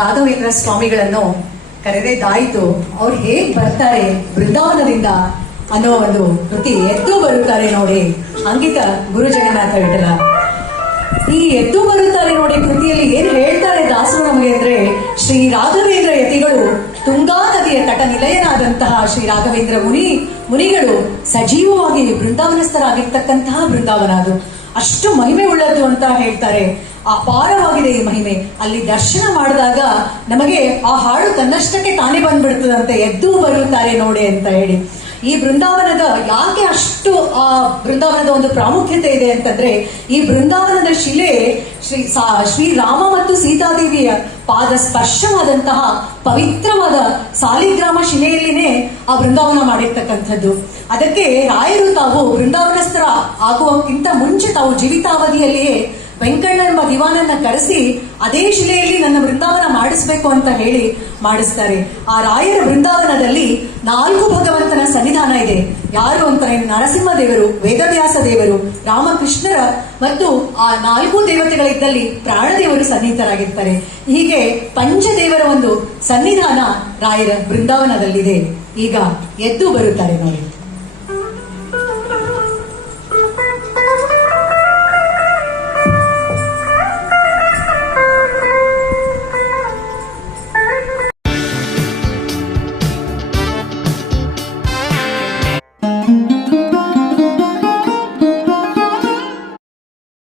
ರಾಘವೇಂದ್ರ ಸ್ವಾಮಿಗಳನ್ನು ಕರೆದೇದಾಯಿತು. ಅವ್ರು ಹೇಗ್ ಬರ್ತಾರೆ ಬೃಂದಾವನದಿಂದ ಅನ್ನೋ ಒಂದು ಕೃತಿ ಎದ್ದು ಬರುತ್ತಾರೆ ನೋಡಿ, ಅಂಕಿತ ಗುರು ಜಗನ್ನಾಥ ವಿಠಲ. ಈ ಎದ್ದು ಬರುತ್ತಾರೆ ನೋಡಿ ಕೃತಿಯಲ್ಲಿ ಏನ್ ಹೇಳ್ತಾರೆ ದಾಸರು ನಮಗೆ ಅಂದ್ರೆ, ಶ್ರೀ ರಾಘವೇಂದ್ರ ಯತಿಗಳು ತುಂಗಾ ನದಿಯ ತಟ ನಿಲಯನಾದಂತಹ ಶ್ರೀ ರಾಘವೇಂದ್ರ ಮುನಿಗಳು ಸಜೀವವಾಗಿ ಬೃಂದಾವನಸ್ಥರಾಗಿರ್ತಕ್ಕಂತಹ ಬೃಂದಾವನ ಅದು ಅಷ್ಟು ಮಹಿಮೆ ಉಳ್ಳದ್ದು ಅಂತ ಹೇಳ್ತಾರೆ. ಅಪಾರವಾಗಿದೆ ಈ ಮಹಿಮೆ. ಅಲ್ಲಿ ದರ್ಶನ ಮಾಡಿದಾಗ ನಮಗೆ ಆ ಹಾಡು ತನ್ನಷ್ಟಕ್ಕೆ ತಾನೇ ಬಂದ್ಬಿಡ್ತದಂತೆ, ಎದ್ದು ಬರುತ್ತಾರೆ ನೋಡಿ ಅಂತ ಹೇಳಿ. ಈ ಬೃಂದಾವನದ ಯಾಕೆ ಅಷ್ಟು ಆ ಬೃಂದಾವನದ ಒಂದು ಪ್ರಾಮುಖ್ಯತೆ ಇದೆ ಅಂತಂದ್ರೆ, ಈ ಬೃಂದಾವನದ ಶಿಲೆ ಶ್ರೀರಾಮ ಮತ್ತು ಸೀತಾದೇವಿಯ ಪಾದ ಸ್ಪರ್ಶವಾದಂತಹ ಪವಿತ್ರವಾದ ಸಾಲಿಗ್ರಾಮ ಶಿಲೆಯಲ್ಲಿನೇ ಆ ಬೃಂದಾವನ ಮಾಡಿರ್ತಕ್ಕಂಥದ್ದು. ಅದಕ್ಕೆ ರಾಯರು ತಾವು ಬೃಂದಾವನಸ್ಥರ ಆಗುವಕ್ಕಿಂತ ಮುಂಚೆ ತಾವು ಜೀವಿತಾವಧಿಯಲ್ಲಿಯೇ ವೆಂಕಣ್ಣ ಎಂಬ ದಿವಾನನ್ನ ಕರೆಸಿ ಅದೇ ಶಿಲೆಯಲ್ಲಿ ನನ್ನ ಬೃಂದಾವನ ಮಾಡಿಸ್ಬೇಕು ಅಂತ ಹೇಳಿ ಮಾಡಿಸ್ತಾರೆ. ಆ ರಾಯರ ಬೃಂದಾವನದಲ್ಲಿ 4 ಭಗವಂತನ ಸನ್ನಿಧಾನ ಇದೆ. ಯಾರು ಅಂತಾರೆ, ನರಸಿಂಹದೇವರು, ವೇದವ್ಯಾಸ ದೇವರು, ರಾಮಕೃಷ್ಣರ ಮತ್ತು ಆ 4 ದೇವತೆಗಳಿದ್ದಲ್ಲಿ ಪ್ರಾಣದೇವರು ಸನ್ನಿಹಿತರಾಗಿರ್ತಾರೆ. ಹೀಗೆ ಪಂಚದೇವರ ಒಂದು ಸನ್ನಿಧಾನ ರಾಯರ ಬೃಂದಾವನದಲ್ಲಿದೆ. ಈಗ ಎದ್ದು ಬರುತ್ತಾರೆ ನೋಡಿ.